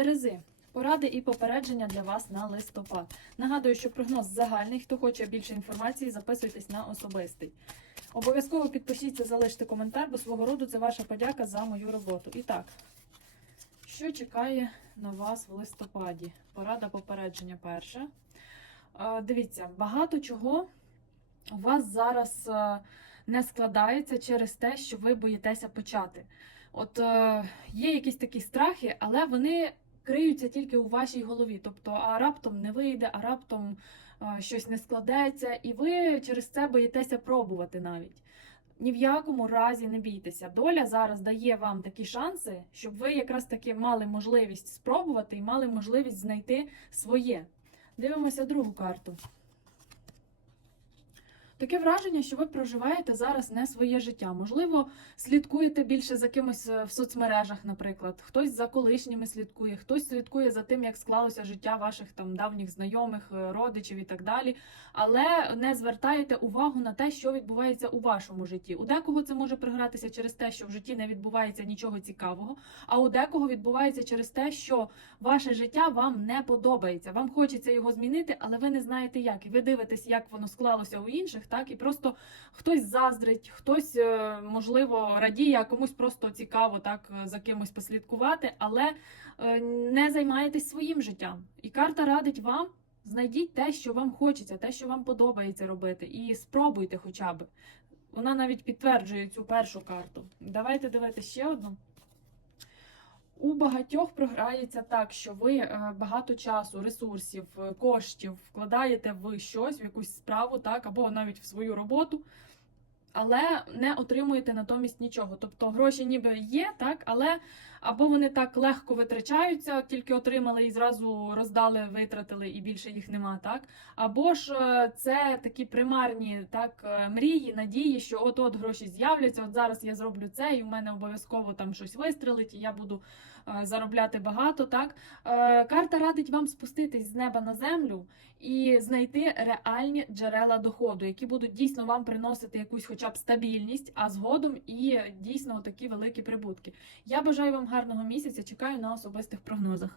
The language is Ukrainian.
Терези. Поради і попередження для вас на листопад. Нагадую, що прогноз загальний. Хто хоче більше інформації, записуйтесь на особистий. Обов'язково підпишіться, залиште коментар, бо свого роду це ваша подяка за мою роботу. І так, що чекає на вас в листопаді? Порада попередження перша. Дивіться, багато чого у вас зараз е, не складається через те, що ви боїтеся почати. От е, є якісь такі страхи, але вони криються тільки у вашій голові. Тобто, а раптом не вийде, а раптом а, щось не складеться, і ви через це боїтеся пробувати навіть. Ні в якому разі не бійтеся. Доля зараз дає вам такі шанси, щоб ви якраз таки мали можливість спробувати і мали можливість знайти своє. Дивимося другу карту. Таке враження, що ви проживаєте зараз не своє життя. Можливо, слідкуєте більше за кимось е, в соцмережах, наприклад. Хтось за колишніми слідкує, хтось слідкує за тим, як склалося життя ваших там давніх знайомих, е, родичів і так далі. Але не звертаєте увагу на те, що відбувається у вашому житті. У декого це може пригратися через те, що в житті не відбувається нічого цікавого, а у декого відбувається через те, що ваше життя вам не подобається. Вам хочеться його змінити, але ви не знаєте як. І ви дивитесь, як воно склалося у інших, так і просто хтось заздрить, хтось е, можливо радіє, а комусь просто цікаво так е, за кимось послідкувати, але е, не займаєтесь своїм життям. І карта радить вам. Знайдіть те, що вам хочеться, те, що вам подобається робити, і спробуйте хоча б. Вона навіть підтверджує цю першу карту. Давайте дивитися ще одну. У багатьох програється так, що ви е, багато часу, ресурсів, е, коштів вкладаєте в щось, в якусь справу, так, або навіть в свою роботу, але не отримуєте натомість нічого. Тобто гроші ніби є, так, але або вони так легко витрачаються, тільки отримали і зразу роздали, витратили, і більше їх нема, так. Або ж е, це такі примарні так, е, мрії, надії, що от-от гроші з'являться, от зараз я зроблю це, і в мене обов'язково там щось вистрелить, і я буду е, заробляти багато. Так. Карта радить вам спуститись з неба на землю і знайти реальні джерела доходу, які будуть дійсно вам приносити якусь хоча б стабільність, а згодом і дійсно такі великі прибутки. Я бажаю вам гарного місяця. Чекаю на особистих прогнозах.